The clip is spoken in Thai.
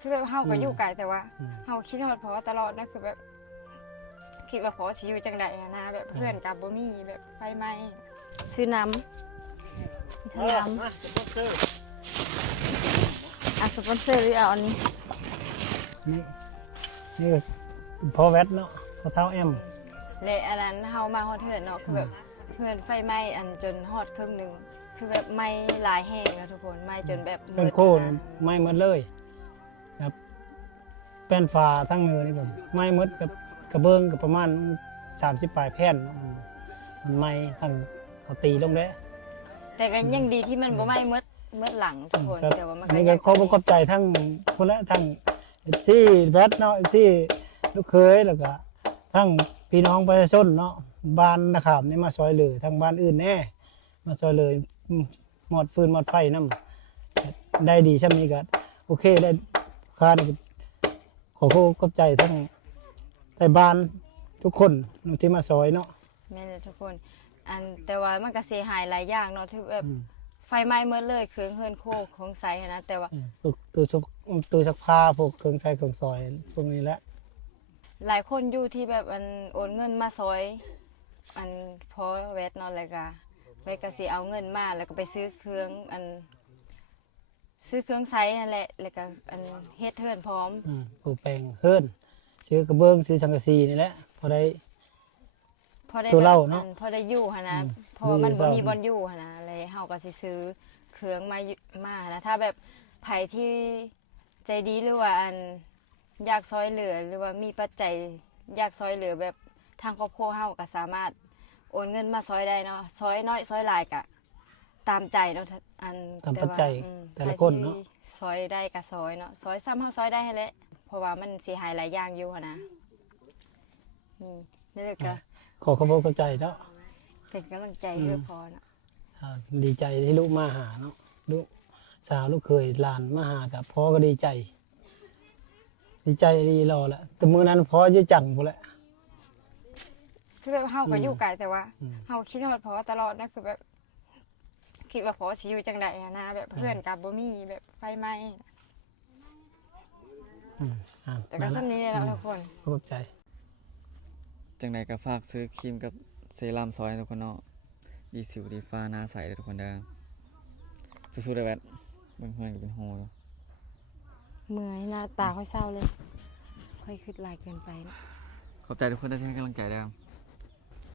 คือแบบเฮาก็อยู่ไกลแต่ว่าเฮาคิดฮอดพอตลอดนะคือแบบคิดว่าพอสิอยู่จังใดนะแบบเพื่อนกับบ่มีแบบไฟไหม้ซื้อน้ำมีทั้งน้ำสปอนเซอร์หรือเอาอันนี้นี่พอแวดเนาะพอเท้าแอมและอันนั้นเฮามาฮอดเทือนเนาะคือแบบเพื่อนไฟไหม้อันจนฮอดครึ่งนึงคือแบบไหม้หลายแห้งแล้วทุกคนไหม้จนแบบเป็นโค่ไม่หมดเลยครับแป้นฟ้าทั้งเนื้อนี่แบบไม่หมดกับกระเบื้องกับประมาณ30 ปลายแผ่นมันไหม้ทั้งเขาตีลงได้แต่ก็ยังดีที่มันบ่ไหม้เมื่อหลังทุกคนแต่ว่ามันก็นี่ยั ก็ ง ขอประกอบใจทั้งคนละทั้งที่แวดเนาะที่ลูกเคยแล้วก็ทั้งพี่น้องประชาชนเนาะบ้านนะครับนี่มาซอยเลยทั้งบ้านอื่นแน่มาซอยเลยหมดฟืนหมดไฟน้ำได้ดีใช่ไหมก็โอเคได้ค่าขอประกอบใจทั้งในบ้านทุกคนที่มาซอยเนาะแม่นเลยทุกคนอันแต่ว่ามันก็เสียหายหลายอย่างเนาะที่แบบไฟไหม้หมดเลยเครื่องเฮือนโคกของไสนะแต่ว่าตู้ซักผ้าพวกเครื่องใช้เครื่องซอยพวกนี้แหละหลายคนอยู่ที่แบบอันโอนเงินมาซอยอันพอเวทเนาะแล้วก็เวทก็สิเอาเงินมาแล้วก็ไปซื้อเครื่องซื้อเครื่องใช้นั่นแหละแล้วก็อันเฮ็ดเทือนพร้อมปลูกแปลงเฮือนซื้อกระเบื้องซื้อสังกะสีนี่แหละพอได้ตัวเล่าเนาะพอได้อยู่หั่นนะเพราะมันบ่มีบ่อนอยู่หั่นนะเลยเฮาก็สิซื้อเครื่องมานะถ้าแบบไผที่ใจดีหรือว่าอันอยากซอยเหลือหรือว่ามีปัจจัยอยากซอยเหลือแบบทางครอบครัวเฮาก็สามารถโอนเงินมาซอยได้เนาะซอยน้อยซอยหลายก็ตามใจเนาะอันตามปัจจัยแต่ละคนเนาะซอยได้ก็ซอยเนาะซอยซ้ำเฮาซอยได้ให้แหละเพราะว่ามันสิหายหลายอย่างอยู่หั่นนะนี่เลยก็ ขอขอบคุณเข้าใจเนาะเป็นกำลังใจเพื่อพอเนาะดีใจที่ลูกมาหาเนาะลูกสาวลูกเคยหลานมาหากับพ่อก็ดีใจดีรอแหละแต่มื้อนั้นพ่อจะจังหมดแหละคือแบบเฮาก็อยู่ไกลแต่ว่าเฮาคิดฮอดพอตลอดนะคือแบบคิดว่าพอสิอยู่จังใดนะแบบเพื่อนกับบ่มีแบบไฟไหม้แต่ก็ซ้ำนี้เลยนะทุกคนขอบใจจังใดก็ฝากซื้อครีมกับเซรั่มซอยทุกคนเนาะดีสิวดีฟ้าหน้าใสทุกคนเด้อสู้ๆได้แวดเบิ่งเพื่อนก็เป็นโฮเนาะเมื่อยหน้าตาค่อยเศร้าเลยค่อยคิดหลายเกินไปนะขอบใจทุกคนที่ให้กำลังใจเด้อ